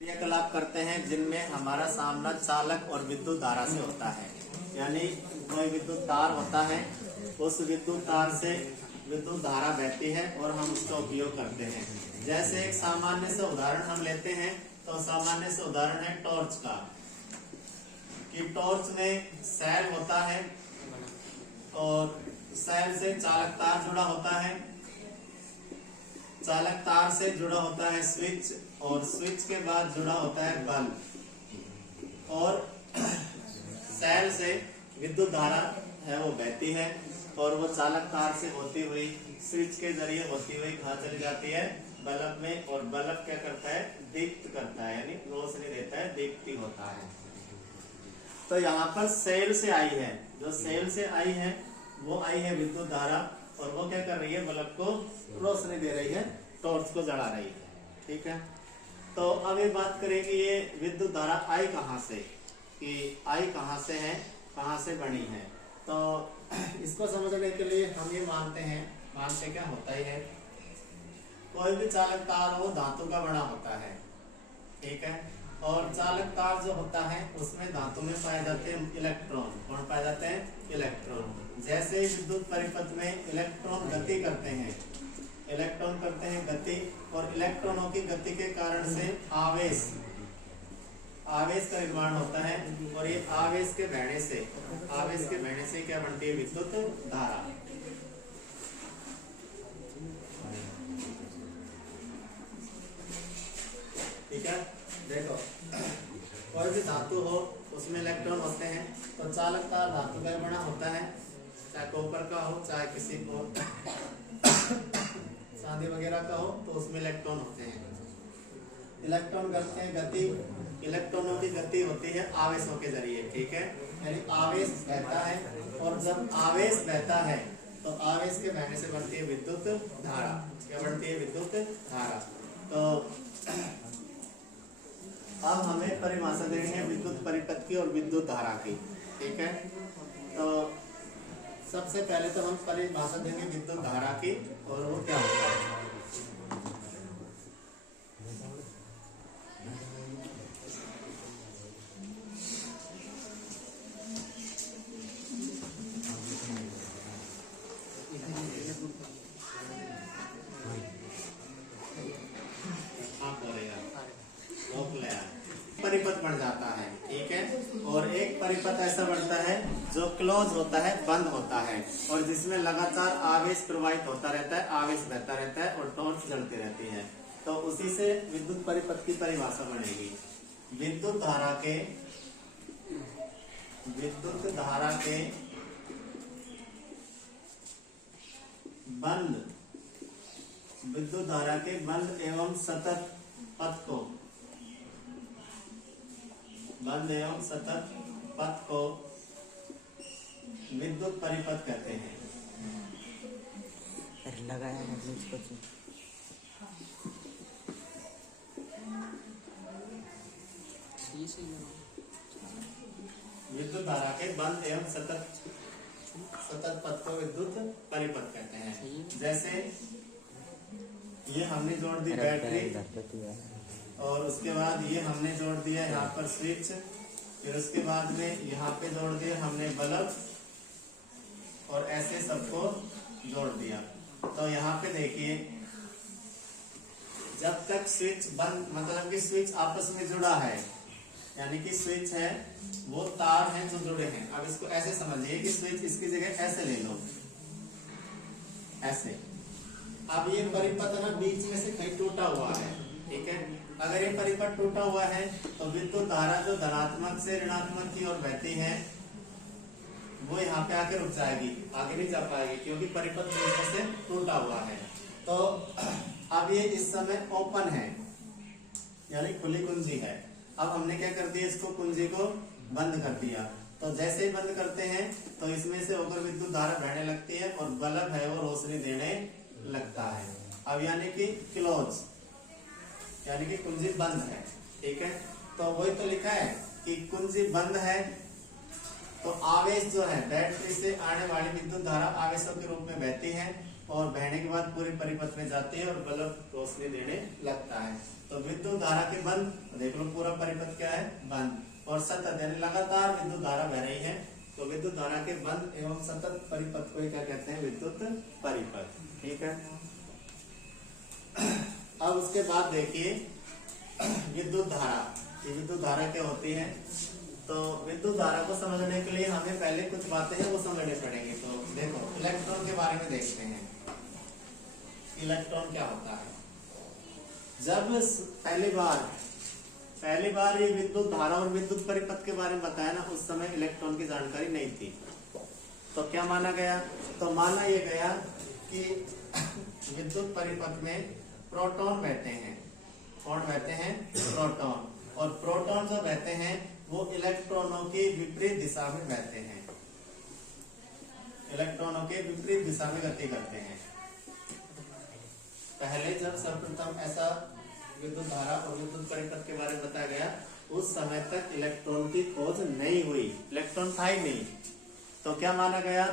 क्रियाकलाप करते हैं जिनमें हमारा सामना चालक और विद्युत धारा से होता है। यानी कोई विद्युत तार होता है, उस विद्युत तार से विद्युत धारा बहती है और हम उसका उपयोग करते हैं। जैसे एक सामान्य से उदाहरण हम लेते हैं, तो सामान्य से उदाहरण है टॉर्च का, कि टॉर्च में सेल होता है और सेल से चालक तार जुड़ा होता है, चालक तार से जुड़ा होता है स्विच, और स्विच के बाद जुड़ा होता है बल्ब, और सेल से विद्युत धारा है वो बहती है और वो चालक तार से होती हुई स्विच के जरिए होती हुई कहाँ चली जाती है, बल्ब में। और बल्ब क्या करता है, दीप्त करता है, यानी रोशनी देता है, दीप्ति होता है। तो यहाँ पर सेल से आई है, जो सेल से आई है वो आई है विद्युत धारा, और वो क्या कर रही है, बल्ब को रोशनी दे रही है, टॉर्च को जला रही है। ठीक है, तो अब ये बात करें कि ये विद्युत धारा आई कहाँ से, कि आई कहाँ से है, कहाँ से बनी है। तो इसको समझने के लिए हम ये मानते क्या होता है, कोई भी चालक तार वो धातु का बना होता है। ठीक है, और चालक तार जो होता है उसमें धातु में पाए जाते हैं इलेक्ट्रॉन। कौन पाए जाते हैं, इलेक्ट्रॉन। जैसे विद्युत परिपथ में इलेक्ट्रॉन गति करते हैं, इलेक्ट्रॉन करते हैं गति, और इलेक्ट्रॉनों की गति के कारण से आवेश का निर्माण होता है, और ये आवेश के बहने से क्या बनती है, विद्युत धारा। ठीक है, देखो कोई भी धातु हो उसमें इलेक्ट्रॉन होते हैं, तो चालक तार धातु का बना होता है, चाहे कॉपर का हो, चाहे किसी को चांदी वगैरह का हो, तो उसमें इलेक्ट्रॉन होते हैं। इलेक्ट्रॉन करते हैं गति, इलेक्ट्रॉनों की गति होती है आवेशों के जरिए। ठीक है, यानी आवेश बहता है, और जब आवेश बहता है तो आवेश के बहने से बनती है विद्युत धारा। क्या बनती है, विद्युत धारा। तो अब हमें परिभाषा देनी है विद्युत परिपथ की और विद्युत धारा की। ठीक है, तो सबसे पहले तो हम परिभाषा देंगे विद्युत धारा की, और वो क्या होता है। परिपथ बन जाता है। ठीक है, और एक परिपथ ऐसा बनता है जो क्लोज होता है, बंद होता है, और जिसमें लगातार आवेश प्रवाहित होता रहता है, आवेश बहता रहता है, और टॉर्च जलती रहती है। तो उसी से विद्युत परिपथ की परिभाषा बनेगी। विद्युत धारा के बंद एवं सतत पथ को विद्युत परिपथ कहते हैं। लगाया है विद्युत धारा के बंद एवं सतत पथ को विद्युत परिपथ कहते हैं। जैसे ये हमने जोड़ दी बैटरी, और उसके बाद ये हमने जोड़ दिया यहाँ पर स्विच, फिर उसके बाद में यहाँ पे जोड़ दिया हमने बल्ब, और ऐसे सबको जोड़ दिया। तो यहाँ पे देखिए, जब तक स्विच बंद, मतलब कि स्विच आपस में जुड़ा है, यानी कि स्विच है वो तार हैं जो जुड़े हैं। अब इसको ऐसे समझिए कि स्विच इसकी जगह ऐसे ले लो, ऐसे। अब ये परिपथ ना बीच में से कहीं टूटा हुआ है। ठीक है, अगर ये परिपथ टूटा हुआ है तो विद्युत धारा जो धनात्मक से ऋणात्मक की ओर बहती है वो यहाँ पे आके रुक जाएगी, आगे नहीं जा पाएगी, क्योंकि परिपथ बीच में से टूटा हुआ है। तो अब ये इस समय ओपन है, यानी खुली कुंजी है। अब हमने क्या कर दिया, इसको कुंजी को बंद कर दिया। तो जैसे ही बंद करते हैं तो इसमें से होकर विद्युत धारा बहने लगती है, और बल्ब है वो रोशनी देने लगता है। अब यानी कि क्लोज, यानी कि कुंजी बंद है। ठीक है, तो वही तो लिखा है कि कुंजी बंद है, तो आवेश जो है, बैटरी से आने वाली विद्युत धारा आवेशों के रूप में बहती है, और बहने के बाद पूरे परिपथ में जाती है और बल्ब रोशनी देने लगता है। तो विद्युत धारा के बंद, देख लो पूरा परिपथ क्या है, बंद, और सतत यानी लगातार विद्युत धारा बह रही है, तो विद्युत धारा के बंद एवं सतत परिपथ को क्या कहते हैं, विद्युत परिपथ। ठीक है। अब उसके बाद देखिए विद्युत धारा, ये विद्युत धारा क्या होती है, तो विद्युत धारा को समझने के लिए हमें पहले कुछ बातें हैं वो समझने पड़ेंगे। तो देखो इलेक्ट्रॉन के बारे में देखते हैं, इलेक्ट्रॉन क्या होता है। जब पहली बार ये विद्युत धारा और विद्युत परिपथ के बारे में बताया ना, उस समय इलेक्ट्रॉन की जानकारी नहीं थी। तो क्या माना गया, तो माना यह गया कि विद्युत परिपथ में प्रोटॉन बहते हैं। कौन बहते हैं, प्रोटॉन, और प्रोटॉन जो बहते हैं वो इलेक्ट्रॉनों की विपरीत दिशा में बहते हैं, इलेक्ट्रॉनों के विपरीत दिशा में गति करते हैं। पहले जब सर्वप्रथम ऐसा विद्युत धारा और विद्युत परिपथ के बारे में बताया गया, उस समय तक इलेक्ट्रॉन की खोज नहीं हुई, इलेक्ट्रॉन था ही नहीं। तो क्या माना गया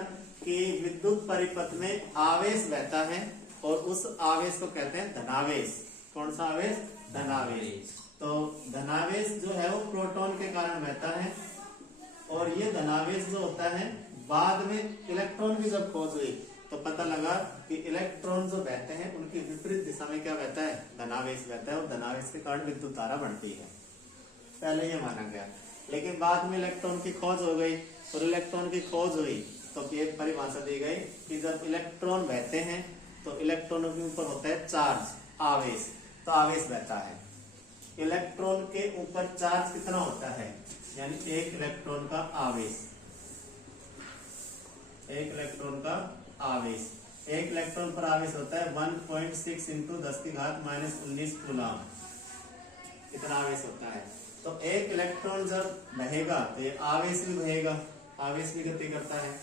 कि विद्युत परिपथ में आवेश बहता है और उस आवेश को कहते हैं धनावेश। कौन सा आवेश, धनावेश। तो धनावेश जो है वो प्रोटॉन के कारण बहता है, और ये धनावेश जो होता है बाद में इलेक्ट्रॉन की जब खोज हुई तो पता लगा कि इलेक्ट्रॉन जो बहते हैं उनकी विपरीत दिशा में क्या बहता है, धनावेश बहता है, और धनावेश के कारण विद्युत धारा बढ़ती है। पहले ये माना गया, लेकिन बाद में इलेक्ट्रॉन की खोज हो गई, और इलेक्ट्रॉन की खोज हुई तो एक परिभाषा दी गई कि जब इलेक्ट्रॉन बहते हैं तो इलेक्ट्रॉनों के ऊपर होता है चार्ज, आवेश, तो आवेश बहता है। इलेक्ट्रॉन के ऊपर चार्ज कितना होता है, यानी एक इलेक्ट्रॉन का आवेश, एक इलेक्ट्रॉन का आवेश, एक इलेक्ट्रॉन पर आवेश होता है 1.6 इंटू 10⁻⁻19 कूलम, इतना आवेश होता है। तो एक इलेक्ट्रॉन जब बहेगा तो ये आवेश भी बहेगा, आवेश भी गति करता है,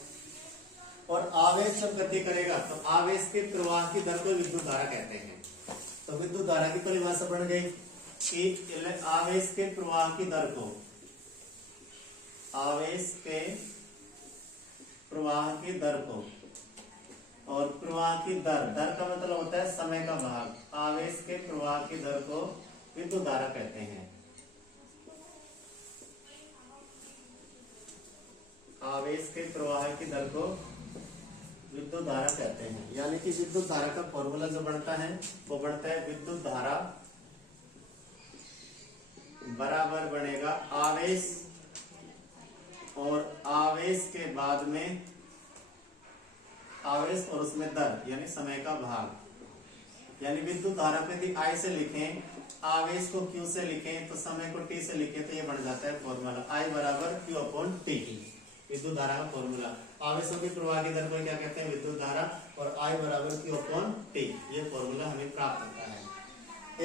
और आवेश जब गति करेगा तो आवेश के प्रवाह की दर को विद्युत धारा कहते हैं। तो विद्युत धारा की परिभाषा बन गई कि आवेश के प्रवाह की दर को, आवेश के प्रवाह की दर को, और प्रवाह की दर, दर का मतलब होता है समय का भाग, आवेश के प्रवाह की दर को विद्युत धारा कहते हैं। आवेश के प्रवाह की दर को विद्युत धारा कहते हैं। यानी कि विद्युत धारा का फॉर्मूला जो बनता है वो बनता है विद्युत धारा बराबर बनेगा आवेश, और आवेश के बाद में आवेश और उसमें दर यानी समय का भाग। यानी विद्युत धारा को यदि I से लिखें, आवेश को Q से लिखें, तो समय को T से लिखें, तो ये बन जाता है फॉर्मूला I बराबर Q/T, विद्युत धारा का फॉर्मूला। आवेशों की प्रवाह की दर को क्या कहते हैं, विद्युत धारा, और I बराबर Q/T, ये फॉर्मूला हमें प्राप्त होता है।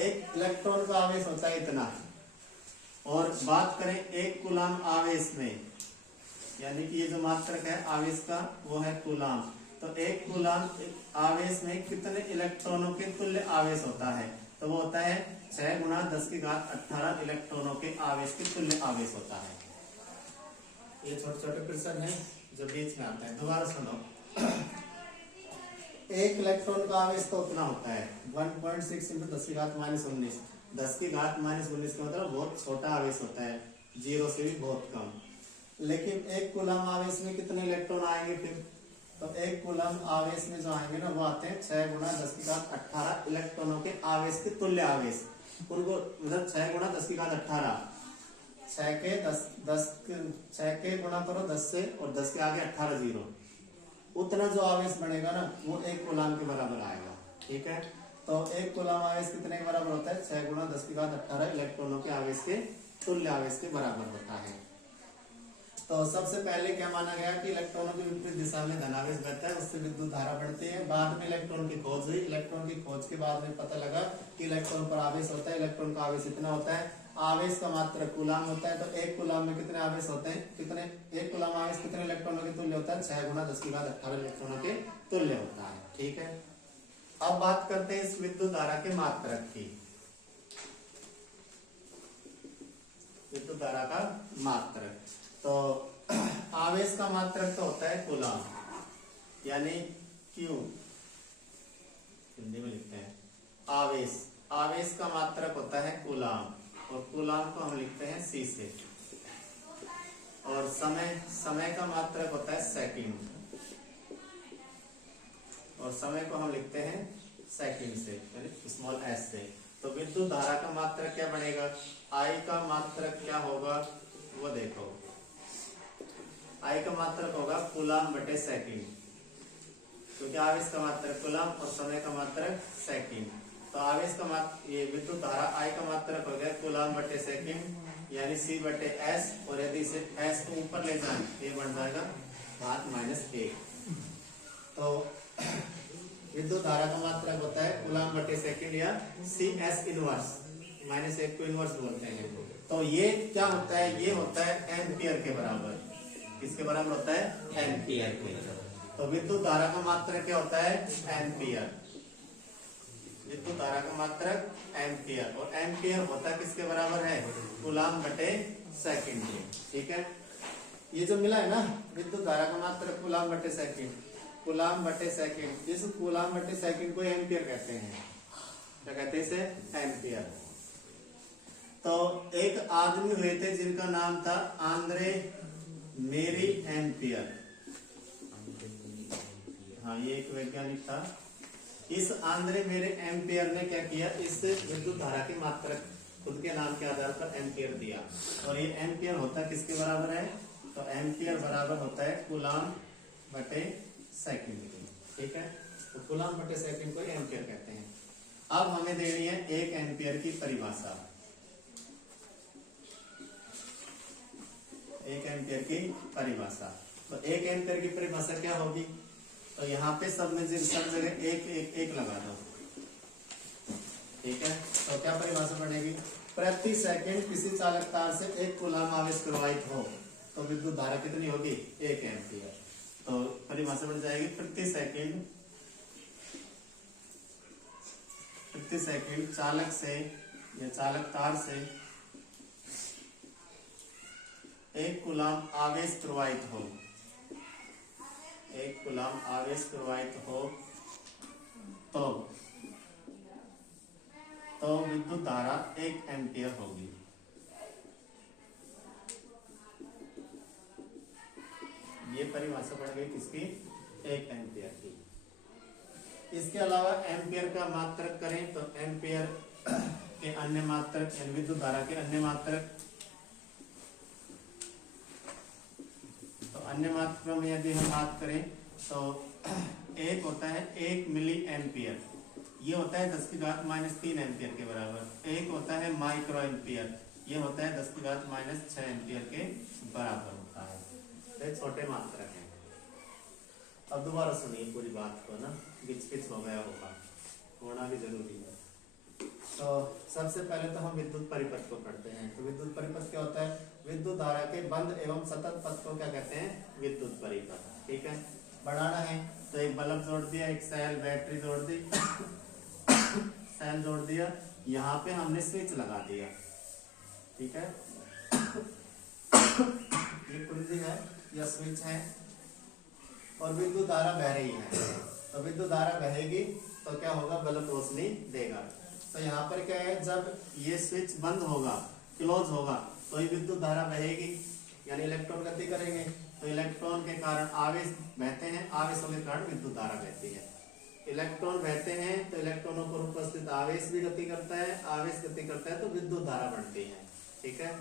एक इलेक्ट्रॉन का आवेश होता है इतना, और बात करें एक कूलम आवेश में, यानी कि ये जो मात्रक है आवेश का वो है कूलम। तो एक कूलम आवेश में कितने इलेक्ट्रॉनों के तुल्य आवेश होता है, तो वो होता है 6 × 10⁻18 इलेक्ट्रॉनों के आवेश के तुल्य आवेश होता है। ये छोटे छोटे प्रश्न है जो बीच में आता है, दोबारा सुनो। एक इलेक्ट्रॉन का आवेश तो उतना होता है 1.6 × 10⁻⁻19, 10⁻⁻19 का मतलब बहुत छोटा आवेश होता है, 0 से भी बहुत कम। लेकिन एक कूलम आवेश में कितने इलेक्ट्रॉन आएंगे फिर, तो एक कूलम आवेश में जो आएंगे ना वो आते हैं 6 × 10⁻18 इलेक्ट्रॉनों के आवेश के तुल्य आवेश, उनको मतलब 6 × 10⁻18, 6 के गुणा करो 10 से, और 10 के आगे 18 जीरो, उतना जो आवेश बनेगा ना वो एक कूलम के बराबर आएगा। ठीक है, तो एक कूलम आवेश कितने के बराबर होता है, 6 × 10⁻18 इलेक्ट्रॉनों के आवेश के तुल्य आवेश के बराबर होता है। तो सबसे पहले क्या माना गया कि इलेक्ट्रॉनों की विपरीत दिशा में धनावेश बहता है, उससे विद्युत धारा बढ़ती है। बाद में इलेक्ट्रॉन की खोज हुई, इलेक्ट्रॉन की खोज के बाद में पता लगा कि इलेक्ट्रॉन पर आवेश होता है, इलेक्ट्रॉन का आवेश इतना होता है, आवेश का मात्रक कूलम होता है। तो एक कूलम में कितने आवेश होते हैं, कितने, एक कूलम आवेश कितने इलेक्ट्रॉनों के तुल्य होता है, 6 × 10⁻18 इलेक्ट्रॉनों के तुल्य होता है। ठीक है, अब बात करते हैं इस विद्युत धारा के मात्रक की। विद्युत धारा का मात्रक, तो आवेश का मात्रक तो होता है कूलम, यानी Q, हिंदी में लिखते हैं आवेश, आवेश का मात्रक होता है कूलाम, और कूलाम को हम लिखते हैं C से, और समय का मात्रक होता है सेकंड, और समय को हम लिखते हैं सेकंड से, यानी स्मॉल s से। तो विद्युत धारा का मात्रक क्या बनेगा, I का मात्रक क्या होगा वो देखो, I का मात्रक होगा कूलाम बटे सेकंड, क्योंकि आवेश का मात्रक कूलाम और समय का मात्रक सेकंड। तो आवेश का ये विद्युत धारा I का मात्रक हो गया कूलाम बटे सेकंड, यानी C बटे S, और यदि इसे S को ऊपर ले जाए ये बन जाएगा घात -1। तो विद्युत धारा का मात्रक होता है कूलाम बटे सेकंड या CS इनवर्स, -1 को इनवर्स बोलते हैं। तो ये क्या होता है, ये होता है एम्पियर के बराबर। किसके बराबर होता है, एम्पियर के। तो विद्युत धारा का मात्रक क्या होता है, एम्पियर। विद्युत धारा का मात्रक एम्पियर, और एम्पियर होता है किसके बराबर है, कूलाम बटे सेकंड के। ठीक है, ये जो मिला है ना विद्युत धारा का मात्रक कूलाम बटे सेकंड, कूलाम बटे सेकंड, इस कूलाम बटे सेकंड को एम्पियर कहते हैं। क्या कहते हैं इसे, एम्पियर। तो एक आदमी हुए थे जिनका नाम था आंद्रे मेरी एम्पियर। हाँ, ये एक वैज्ञानिक था। इस आंद्रे मेरे एम्पियर ने क्या किया, इस विद्युत धारा की मात्रक खुद के नाम के आधार पर एम्पियर दिया, और ये एम्पियर होता है किसके बराबर है, तो एम्पियर बराबर होता है कूलाम बटे सेकंड के। ठीक है, तो कूलाम बटे सेकंड को एम्पियर कहते हैं। अब हमें देनी है 1 एम्पियर की परिभाषा। 1 एम्पियर की परिभाषा, तो 1 एम्पियर की परिभाषा क्या होगी, तो यहाँ पे सब जगह एक लगा दो। ठीक है, तो क्या परिभाषा पड़ेगी, प्रति सेकंड किसी चालक तार से 1 कूलाम आवेश प्रवाहित हो तो विद्युत धारा कितनी होगी, 1 एम्पियर। तो परिभाषा बन जाएगी प्रति सेकंड चालक से या चालक तार से 1 कूलाम आवेश प्रवाहित हो, 1 कूलाम आवेश प्रवाहित हो तो विद्युत धारा 1 एम्पियर होगी। ये परिभाषा पड़ गई किसकी, 1 एम्पियर की। इसके अलावा एम्पियर का मात्रक करें तो एम्पियर के अन्य मात्रक, यानी विद्युत धारा के अन्य मात्रक, तो अन्य मात्रकों में यदि हम बात करें तो एक होता है 1 मिली एम्पियर, ये होता है 10⁻³ एम्पियर के बराबर। एक होता है माइक्रो एम्पियर, ये होता है 10⁻6 एम्पियर के बराबर होता है। तो छोटे मात्रक हैं। अब दोबारा सुनिए पूरी बात को ना, गिच हो गया होना भी जरूरी है। तो सबसे पहले तो हम विद्युत परिपथ को पढ़ते हैं। तो विद्युत परिपथ क्या होता है, विद्युत धारा के बंद एवं सतत पथ को क्या कहते हैं, विद्युत परिपथ। ठीक है, बढ़ाना है तो एक बल्ब जोड़ दिया, एक सेल बैटरी जोड़ दी सेल जोड़ दिया, यहाँ पे हमने स्विच लगा दिया। ठीक है, ये कुंडी है या स्विच है और विद्युत धारा बह रही है। तो विद्युत धारा बहेगी तो क्या होगा, बल्ब रोशनी देगा। तो यहाँ पर क्या है, जब ये स्विच बंद होगा, क्लोज होगा, तो ये विद्युत धारा बहेगी, यानी इलेक्ट्रॉन गति करेंगे। तो इलेक्ट्रॉन के कारण आवेश बहते हैं, आवेशों के कारण विद्युत धारा बहती है। इलेक्ट्रॉन बहते हैं तो इलेक्ट्रॉनों पर उपस्थित आवेश भी गति करता है, आवेश गति करता है तो विद्युत धारा बढ़ती है। ठीक है,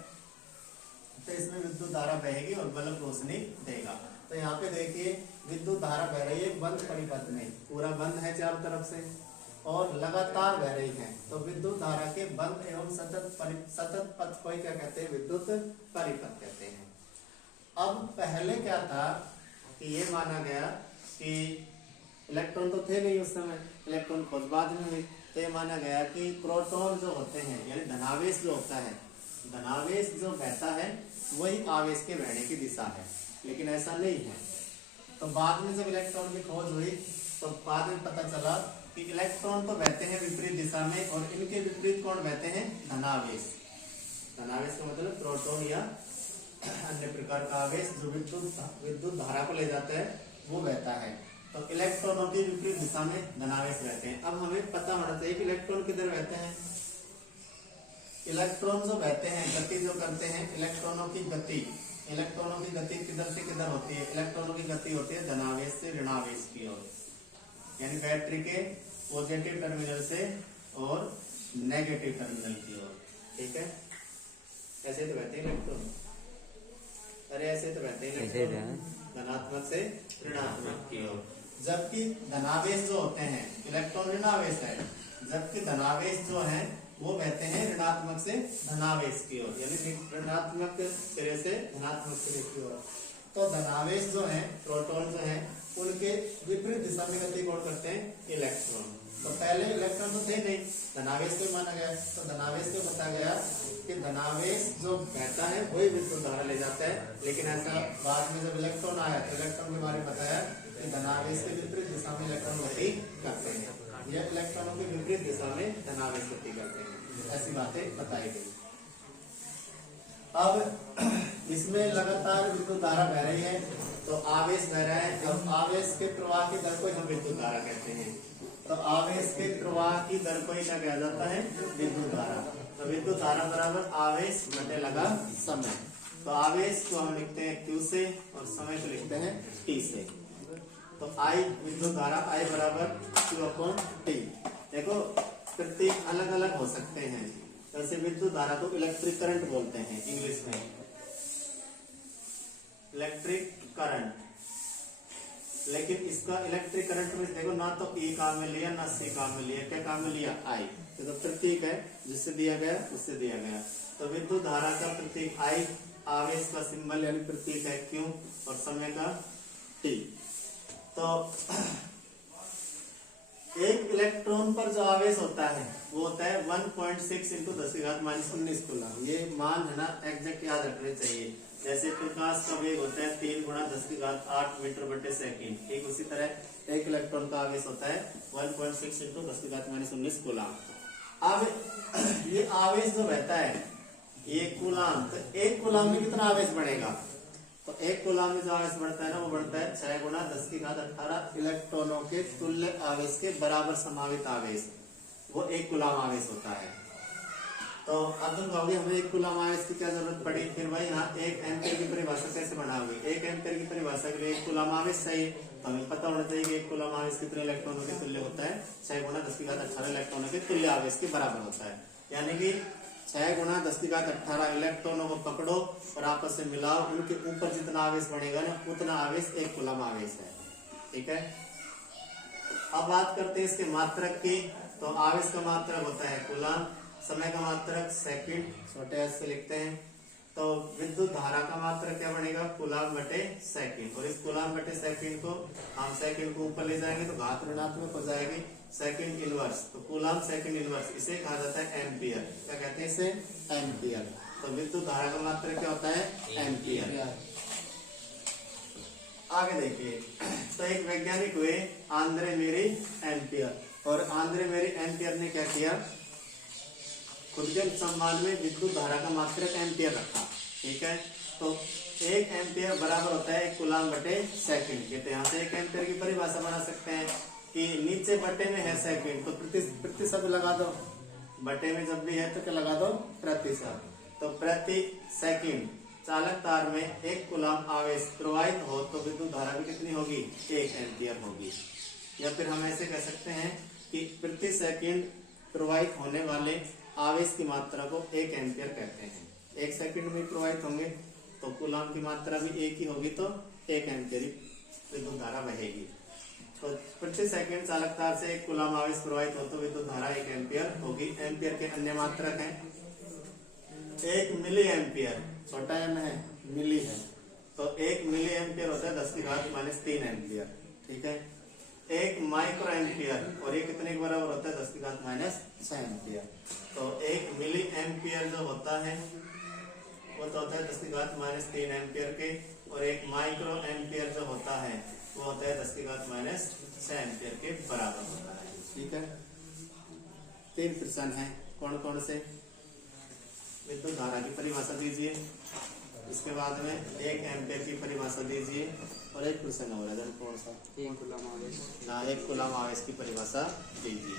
तो इसमें विद्युत धारा बहेगी और बल्ब रोशनी देगा। तो यहाँ पे देखिए विद्युत धारा बह रही है बंद परिपथ में, पूरा बंद है चारों तरफ से और लगातार बह रही है। तो विद्युत धारा के बंद एवं सतत पथ को क्या कहते हैं, विद्युत परिपथ कहते हैं। अब पहले क्या था कि ये माना गया कि इलेक्ट्रॉन तो थे नहीं उस समय, इलेक्ट्रॉन खोज बाद में हुई, तो ये माना गया कि प्रोटॉन जो होते हैं, यानी धनावेश जो होता है, धनावेश जो बहता है वही आवेश के बहने की दिशा है, लेकिन ऐसा नहीं है। तो बाद में जब इलेक्ट्रॉन की खोज हुई तो बाद में पता चला कि इलेक्ट्रॉन तो बहते हैं विपरीत दिशा में और इनके विपरीत कौन बहते हैं, धनावेश। धनावेश का मतलब प्रोटॉन या अन्य प्रकार का आवेश जो विद्युत धारा को ले जाता है वो बहता है। तो इलेक्ट्रॉनों की विपरीत दिशा में धनावेश रहते हैं। अब हमें पता होना चाहिए कि इलेक्ट्रॉन किधर रहते हैं। इलेक्ट्रॉन जो बहते हैं, गति जो करते हैं, इलेक्ट्रॉनों की गति किधर से किधर होती है। इलेक्ट्रॉनों की गति होती है धनावेश से ऋणावेश की ओर, यानी बैटरी के पॉजिटिव टर्मिनल से और नेगेटिव टर्मिनल की ओर। ठीक है, ऐसे तो बहते हैं इलेक्ट्रॉन, अरे ऐसे तो बहते हैं इलेक्ट्रॉन धनात्मक से ऋणात्मक की ओर। जबकि धनावेश जो होते हैं, इलेक्ट्रॉन ऋणावेश है, जबकि धनावेश जो है वो बहते हैं ऋणात्मक से धनावेश की ओर, यानी ऋणात्मक सिरे से धनात्मक सिरे की ओर। तो धनावेश जो है, प्रोटॉन जो है, उनके विपरीत दिशा में गति कौन करते हैं, इलेक्ट्रॉन। तो पहले इलेक्ट्रॉन तो थे नहीं, धनावेश को माना गया। तो धनावेश को बताया गया कि धनावेश जो बहता है वही विद्युत धारा ले जाता है। लेकिन ऐसा बाद में जब इलेक्ट्रॉन आया तो इलेक्ट्रॉन के बारे में बताया कि धनावेश के विपरीत दिशा में इलेक्ट्रॉन गति करते हैं, या इलेक्ट्रॉनों के विपरीत दिशा में धनावेश गति करते हैं। ऐसी बातें बताई गई। अब इसमें लगातार विद्युत धारा बह रही है, तो आवेश बह रहा है। अब आवेश के प्रवाह की दर को हम विद्युत धारा कहते हैं। तो आवेश के प्रवाह की दर को ही क्या कहा जाता है, विद्युत धारा। तो विद्युत धारा बराबर आवेश बटे लगा समय। तो आवेश को हम लिखते हैं Q से और समय को लिखते हैं T से। तो I विद्युत धारा I बराबर Q/T। देखो प्रतीक अलग अलग हो सकते हैं। जैसे विद्युत धारा को इलेक्ट्रिक करंट बोलते हैं इंग्लिश में, इलेक्ट्रिक करंट। लेकिन इसका इलेक्ट्रिक करंट में देखो ना तो E काम में लिया ना C काम में लिया, क्या काम में लिया, I। तो प्रतीक है जिससे दिया गया उससे दिया गया। तो विद्युत धारा का प्रतीक I, आवेश का सिंबल यानी प्रतीक है Q और समय का T। तो एक इलेक्ट्रॉन पर जो आवेश होता है वो होता है 1.6 इंटू 10⁻⁻19 कूलम। ये मान है ना एग्जैक्ट याद रखने चाहिए। जैसे प्रकाश का वेग होता है 3 × 10⁸ मीटर बटे सेकेंड, ठीक उसी तरह एक इलेक्ट्रॉन का आवेश होता है 1.6 इंटू 10⁻⁻19 कूलम। अब ये आवेश जो बहता है ये कूलम, तो एक कूलम में कितना आवेश बढ़ेगा, तो एक कूलम में जो आवेश बढ़ता है ना वो बढ़ता है 6 × 10⁸ इलेक्ट्रॉनों के तुल्य आवेश के बराबर समावित आवेश, वो एक कूलम आवेश होता है। तो अब तुम कहोगे हमें एक कूलम आवेश की क्या जरूरत पड़ी, फिर भाई यहाँ 1 एम्पीयर की परिभाषा कैसे बनाओगे। 1 एम्पीयर की परिभाषा के लिए 1 कूलम आवेश चाहिए, तो हमें पता होना चाहिए कि 1 कूलम आवेश कितने इलेक्ट्रॉनों के तुल्य होता है, 6 × 10⁸ इलेक्ट्रॉनों के तुल्य आवेश के बराबर होता है। यानी कि 6 × 10⁸ इलेक्ट्रॉनों को पकड़ो और आपस में मिलाओ, उनके ऊपर जितना आवेश बढ़ेगा ना उतना आवेश 1 कूलम आवेश है। ठीक है, अब बात करते हैं इसके मात्रक की। तो आवेश का मात्रक होता है कूलम, समय का मात्रक सेकंड, छोटे s से लिखते हैं। तो विद्युत धारा का मात्रक क्या बनेगा, कूलम बटे सेकंड। और इस कूलम बटे सेकंड को हम सेकंड को ऊपर ले जाएंगे तो घात ऋणात्मक हो जाएगी, सेकंड इनवर्स। तो कूलम सेकंड इनवर्स, इसे कहा जाता है एम्पियर। क्या कहते हैं इसे, एम्पियर। तो विद्युत धारा का मात्रक क्या होता है, एम्पियर। आगे देखिए, तो एक वैज्ञानिक हुए आंद्रे मेरी एम्पियर, और आंद्रे मेरी एम्पियर ने क्या किया, खुद के सम्मान में विद्युत धारा का मात्रक एम्पियर रखा। ठीक है, तो 1 एम्पियर बराबर होता है 1 कूलम बटे सेकंड। कहते हैं यहाँ से 1 एम्पियर की परिभाषा बना सकते हैं कि नीचे बटे में है सेकंड, तो प्रतिशत लगा दो, बटे में जब भी है तो क्या लगा दो, प्रतिशत। तो प्रति सेकंड चालक तार में 1 कूलम आवेश प्रवाहित हो तो विद्युत धारा भी कितनी होगी, 1 एम्पियर होगी। या फिर हम ऐसे कह सकते हैं कि प्रति सेकंड प्रवाहित होने वाले आवेश की मात्रा को 1 एम्पियर कहते हैं। 1 सेकंड में प्रवाहित होंगे तो कूलम की मात्रा भी 1 ही होगी, तो 1 एम्पियर विद्युत धारा बहेगी। तो प्रति सेकंड चालक तार से 1 कूलम आवेश प्रवाहित हो तो विद्युत धारा 1 एम्पियर होगी। एम्पियर के अन्य मात्रक हैं, 1 मिली एम्पियर, छोटा m है, मिली है, तो 1 मिली एम्पियर होता है 10⁻³ एम्पियर। ठीक है, 1 माइक्रो एम्पियर, और ये कितने के बराबर होता है, 10⁻⁶ एम्पियर। तो 1 मिली एम्पियर जो होता है वो तो होता है 10⁻³ एम्पियर के, और 1 माइक्रो एम्पियर जो होता है वो होता है 10⁻⁶ एम्पियर के बराबर होता है। ठीक है, 3 प्रश्न है, कौन कौन से, विद्युत धारा की परिभाषा दीजिए। इसके बाद में 1 एम्पेयर की परिभाषा दीजिए और एक क्वेश्चन हो रहा है कौन सा? 1 कूलम आवेश। हाँ, 1 कूलम आवेश की परिभाषा दीजिए।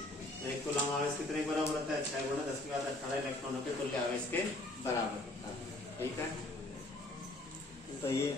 1 कूलम आवेश कितने के बराबर होता है? 6 गुणा 10 की घात 18 इलेक्ट्रॉनों के तुल्य आवेश के बराबर होता है। ठीक है, तो ये